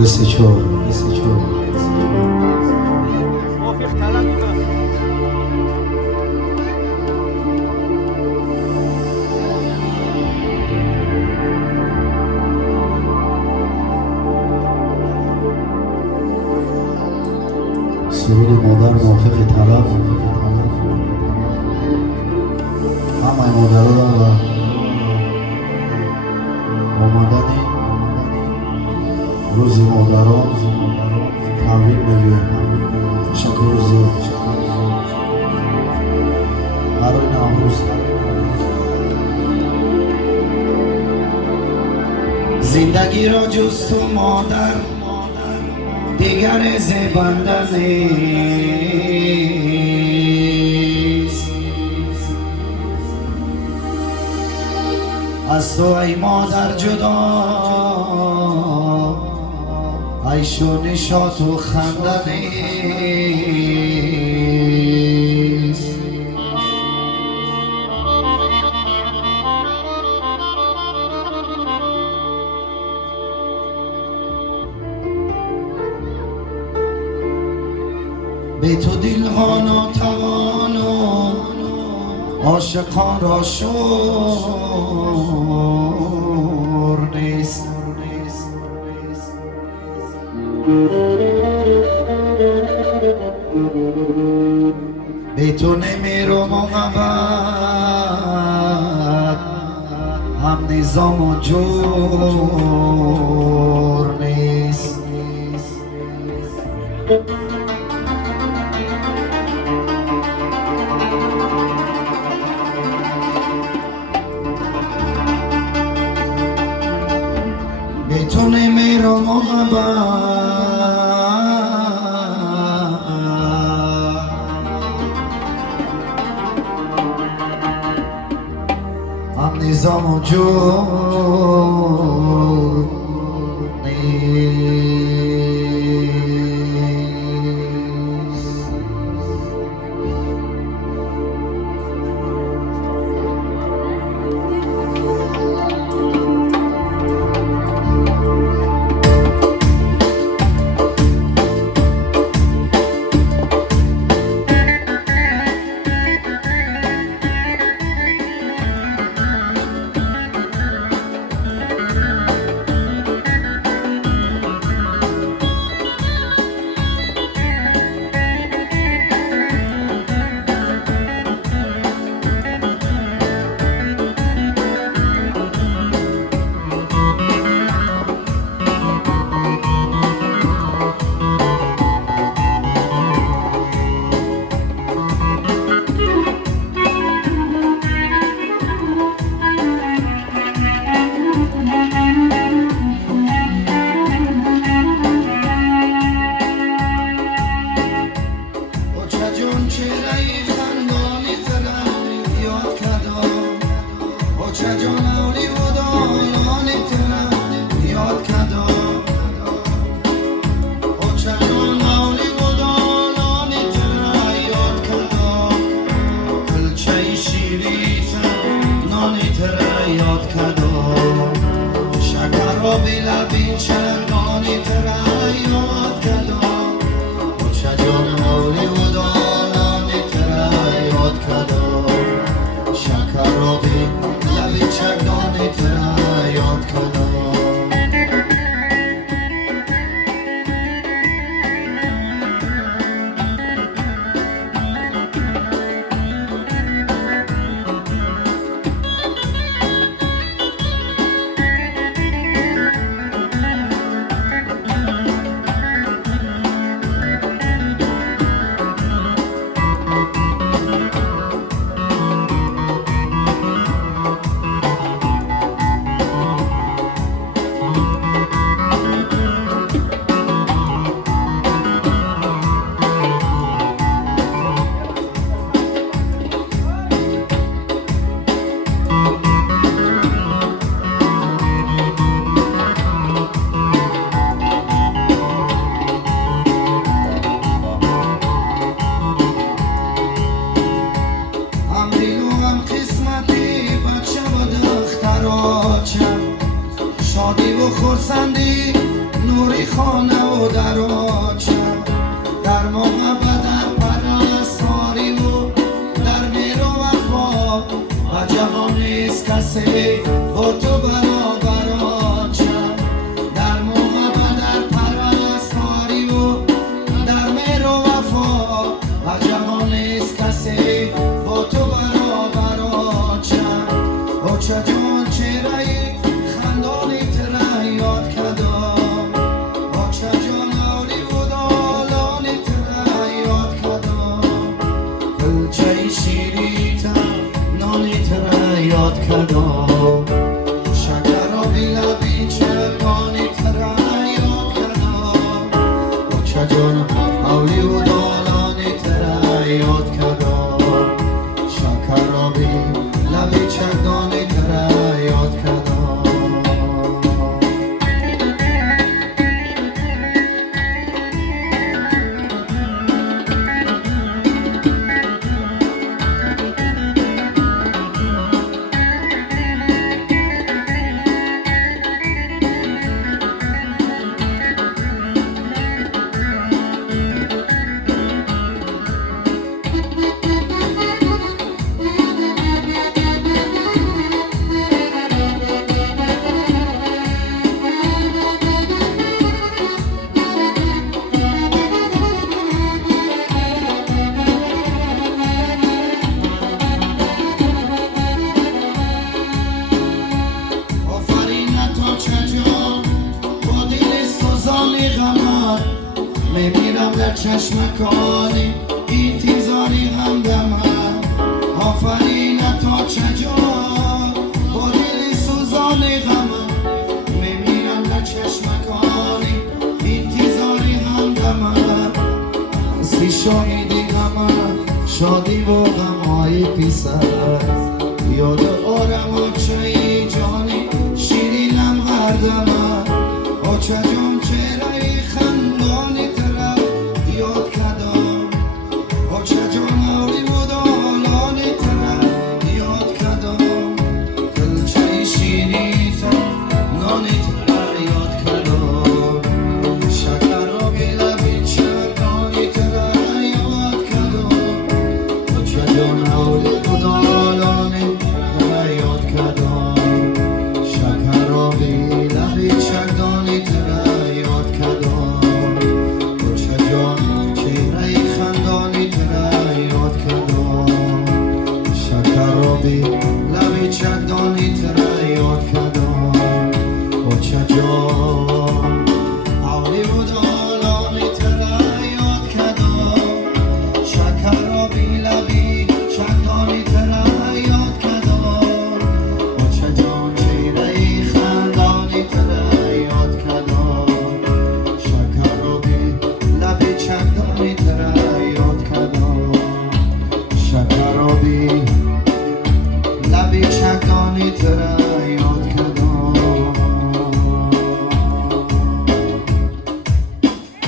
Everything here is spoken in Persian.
دست چهار سرود مادر موافق طلب همه مادران و آمدن روز مادران تبریک بگویم. تشکر زیاد. برای نوروز زندگی را جز تو مادر دیگر زیبنده نیست. از تو ای مادر جدا عیش و نشاط و خنده نیست. به تو دلها ناتوان و عاشقان را شور نیست. به تو نمیرم و محبت هم نظام و جور نیست. به تو نمیرم محبت هم نظام و جور نیست. خورسندی نوری خانه و دراچم در محبت در پرستاری و در مهر و وفا و جهان نیست کسی با تو برابر آنچم در محبت در پرستاری و در مهر و وفا و جهان نیست کسی با تو برابر آنچم بچه جان چهره خندانی تره یاد کردم بچه جان آلی و دالانی تره یاد کردم کلچه شیریتم نانی تره یاد کردم شکر و لبی چرگانی تره یاد کردم بچه جان آلی و دالانی تره یاد کردم شکر و لبی چرگانی تره یاد کردم میمیرم در چشمکانی انتظاری همدمم آفرین تا چجا با دل سوزان غمم میمیرم در چشمکانی انتظاری همدمم سی شاهدی غمم شادی و غمای پیسر یاد آرم و چه جانی شیرینم غردمم با چجام چهره